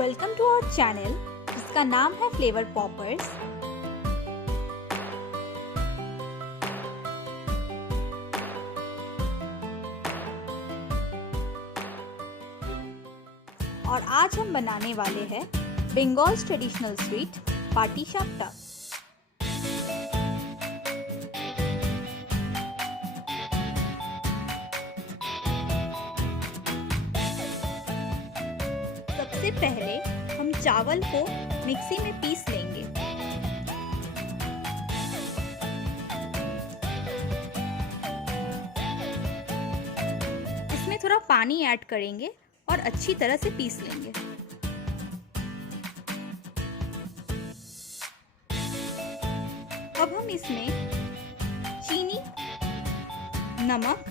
Welcome to our channel जिसका नाम है फ्लेवर पॉपर्स। और आज हम बनाने वाले हैं बंगाल्स ट्रेडिशनल स्वीट पाटी शाप्ता। सबसे पहले हम चावल को मिक्सी में पीस लेंगे। इसमें थोड़ा पानी ऐड करेंगे और अच्छी तरह से पीस लेंगे। अब हम इसमें चीनी, नमक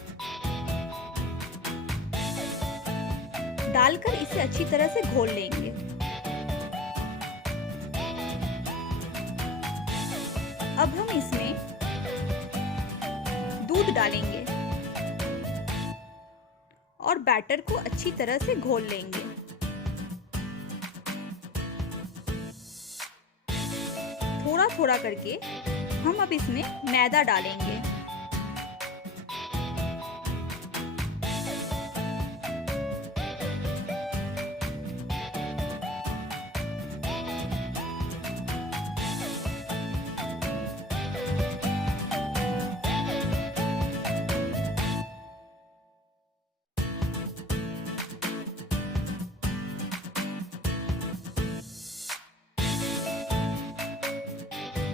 डालकर इसे अच्छी तरह से घोल लेंगे। अब हम इसमें दूध डालेंगे और बैटर को अच्छी तरह से घोल लेंगे। थोड़ा थोड़ा करके हम अब इसमें मैदा डालेंगे।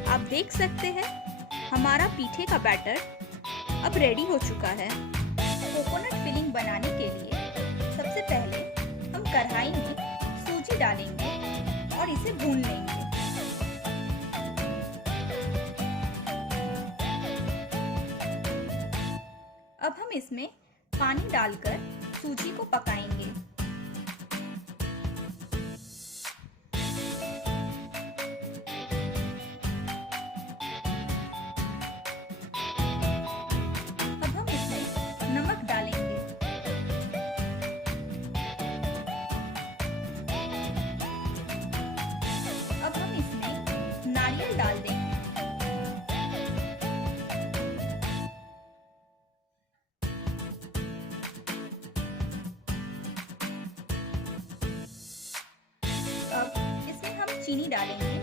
आप देख सकते हैं हमारा पीठे का बैटर अब रेडी हो चुका है। कोकोनट फिलिंग बनाने के लिए सबसे पहले हम कढ़ाई में सूजी डालेंगे और इसे भून लेंगे। अब हम इसमें पानी डालकर सूजी को पकाएंगे। डाल देंगे। अब इसमें हम चीनी डालेंगे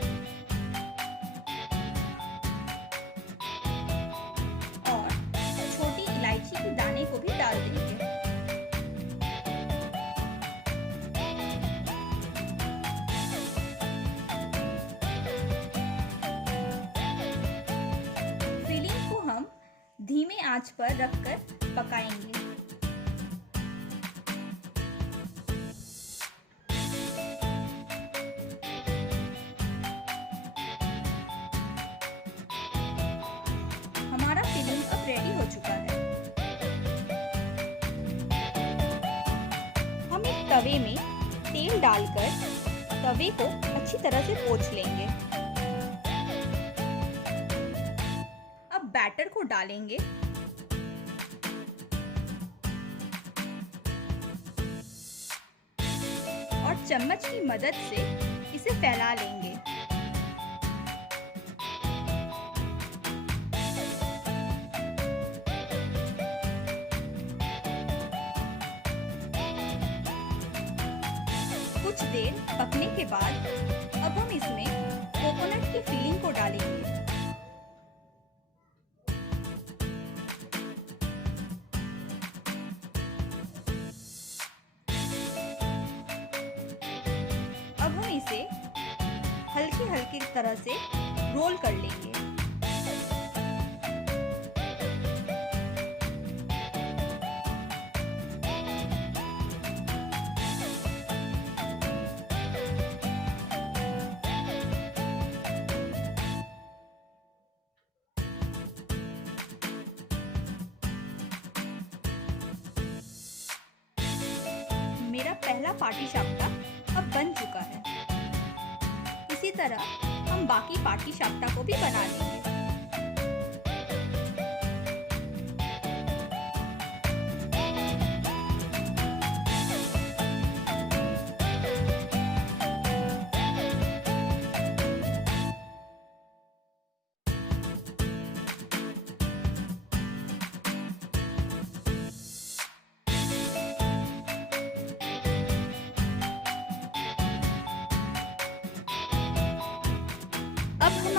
और छोटी इलायची के दाने को भी डाल देंगे। धीमे आंच पर रखकर पकाएंगे। हमारा फिलिंग अब रेडी हो चुका है। हम एक तवे में तेल डालकर तवे को अच्छी तरह से पोंछ लेंगे। बैटर को डालेंगे और चम्मच की मदद से इसे फैला लेंगे। कुछ देर पकने के बाद अब हम इसमें कोकोनट की फिलिंग को डालेंगे। इसे हल्की हल्की तरह से रोल कर लेंगे। मेरा पहला पाटी शाप्ता अब बन चुका है। इसी तरह हम बाकी पाटी शाप्ता को भी बना लेंगे।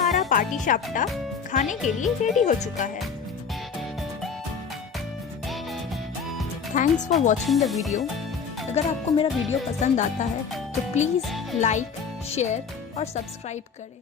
हमारा पाटी साप्टा खाने के लिए रेडी हो चुका है। Thanks for watching the video. अगर आपको मेरा वीडियो पसंद आता है तो प्लीज़ लाइक, शेयर और सब्सक्राइब करें।